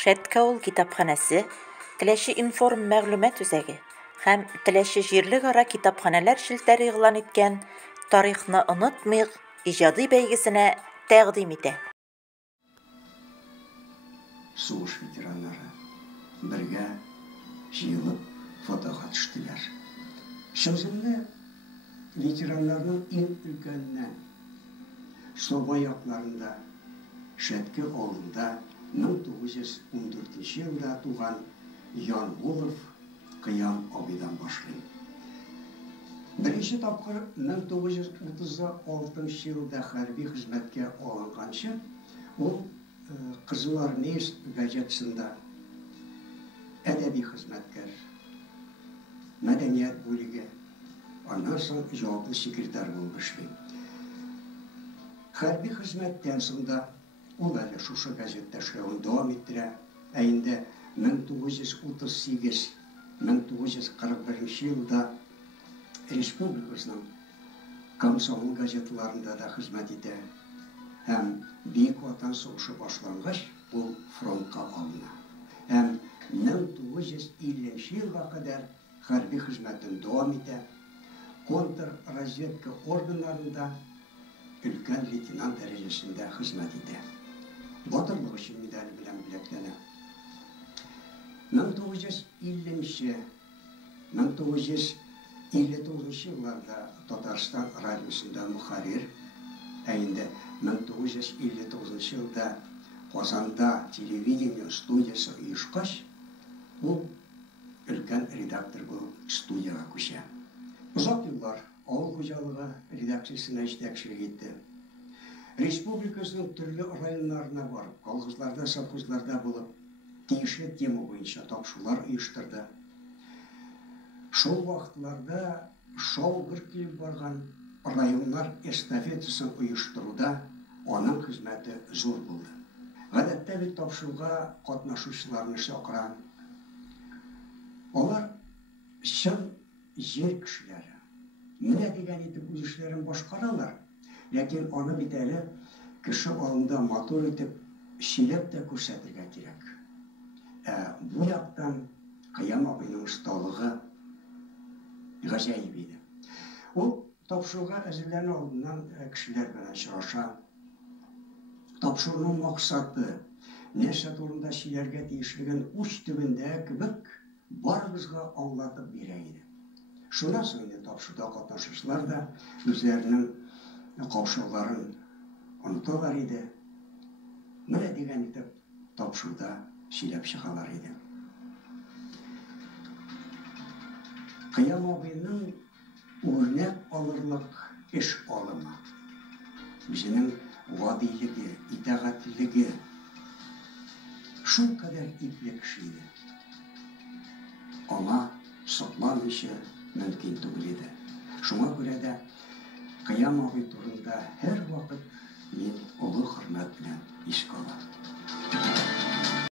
Шәткә ул китапханәсе, Теләче информ мәгълүмат үзәге һәм Теләче җирлек ара китапханәләр шелтәре игълан иткән «Тарихны онытмыйк» иҗади бәйгесенә тәкъдим итә. Сугыш ветераннары бергә җыелып фотога төштеләр. Шәүземне ветераннарның иң өлкәннән Соба якларында Шәткә авылында 1914 елда туган Ян Улов Кыям абыйдан башлый. Беренче тапкыр 1936 елда хәрби хезмәткә алынганчы, ул Кызыл Армеец газетасында әдәби хезмәткәр, мәдәният бүлеге, аннан соң җаваплы секретарь булып эшли. Хәрби хезмәттән соң да ул әле шушы газетта эшләвен дәвам иттерә. Ә инде 1938-1941 елда республикасының комсомол газеталарында да хезмәт итә. Һәм Бөек Ватан сугышы башлангач, ул фронтка алына. Һәм 1950 елга кадәр хәрби хезмәтен дәвам итә. Контрразведка органнарында өлкән лейтенант дәрәҗәсендә хезмәт итә. Батырлык өчен медале белән бүләкләнә. 1950-1959 елларда Татарстан радиосында мөхәррир, ә инде 1959 елда Казанда телевидение студиясы оешкач, ул өлкән редактор булып студияга күчә. Озак еллар авыл хуҗалыгы редакциясенә җитәкчелек итте. Республикасының төрле районнарына барып, колхозларда, совхозларда булып, тиешле тема буенча тапшырулар оештырды. Шул вакытларда шау-гөр килеп барган районнар эстафетасын оештыруда аның хезмәте зур булды. Гадәттә бит тапшыруга катнашучыларны чакыра. Алар чын җир кешеләре. Менә дигән итеп үз эшләрен башкаралар. Ләкин аны бит әле кеше алдында матур итеп сөйләп тә күрсәтергә кирәк. Бу яктан Кыям абыйның осталыгы гаҗәеп иде. Ул тапшыруга әзерләнә алдыннан кешеләр белән очраша. Тапшыруның максаты, нәрсә турында сөйләргә тиешлеген уч төбендә кебек барыбызга аңлатып бирә иде. Шуннан соң инде тапшыруда катнашучылар да үзләренең каушауларын оныталар иде. Менә дигән итеп тапшыруда сөйләп чыгалар иде. Кыям абыйның үрнәк алырлык эш алымы, үзенең вадилеге, итәгатьлеге шул кадәр ипле кеше иде. Аңа сокланмыйча мөмкин түгел иде. Шуңа күрә дә Кыям абый турында һәр вакыт мин олы хөрмәт белән искә алам.